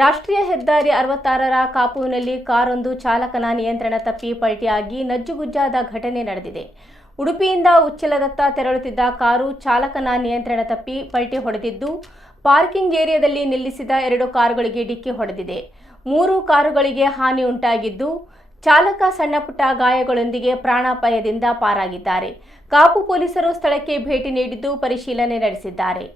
ರಾಷ್ಟ್ರೀಯ ಹೆದ್ದಾರಿ 66ರ ಕಾಪುವಿನಲ್ಲಿ ಕಾರೊಂದು ಚಾಲಕನ ನಿಯಂತ್ರಣ ತಪ್ಪಿ ಪಲ್ಟಿಯಾಗಿ ನಜ್ಜುಗುಜ್ಜಾದ ಘಟನೆ ನಡೆದಿದೆ. ಉಡುಪಿಯಿಂದ ಉಚ್ಚಿಲದತ್ತ ತೆರಳುತ್ತಿದ್ದ ಕಾರು ಚಾಲಕನ ನಿಯಂತ್ರಣ ತಪ್ಪಿ ಪಲ್ಟಿ ಹೊಡೆದಿದ್ದು, ಪಾರ್ಕಿಂಗ್ ಏರಿಯಾದಲ್ಲಿ ನಿಲ್ಲಿಸಿದ 2 ಕಾರುಗಳಿಗೆ ಡಿಕ್ಕಿ ಹೊಡೆದಿದೆ. 3 ಕಾರುಗಳಿಗೆ ಹಾನಿ ಉಂಟಾಗಿದ್ದು, ಚಾಲಕ ಸಣ್ಣಪುಟ್ಟ ಗಾಯಗಳೊಂದಿಗೆ ಪ್ರಾಣಾಪಾಯದಿಂದ ಪಾರಾಗಿದ್ದಾರೆ. ಕಾಪು ಪೊಲೀಸರು ಸ್ಥಳಕ್ಕೆ ಭೇಟಿ ನೀಡಿದ್ದು ಪರಿಶೀಲನೆ ನಡೆಸಿದ್ದಾರೆ.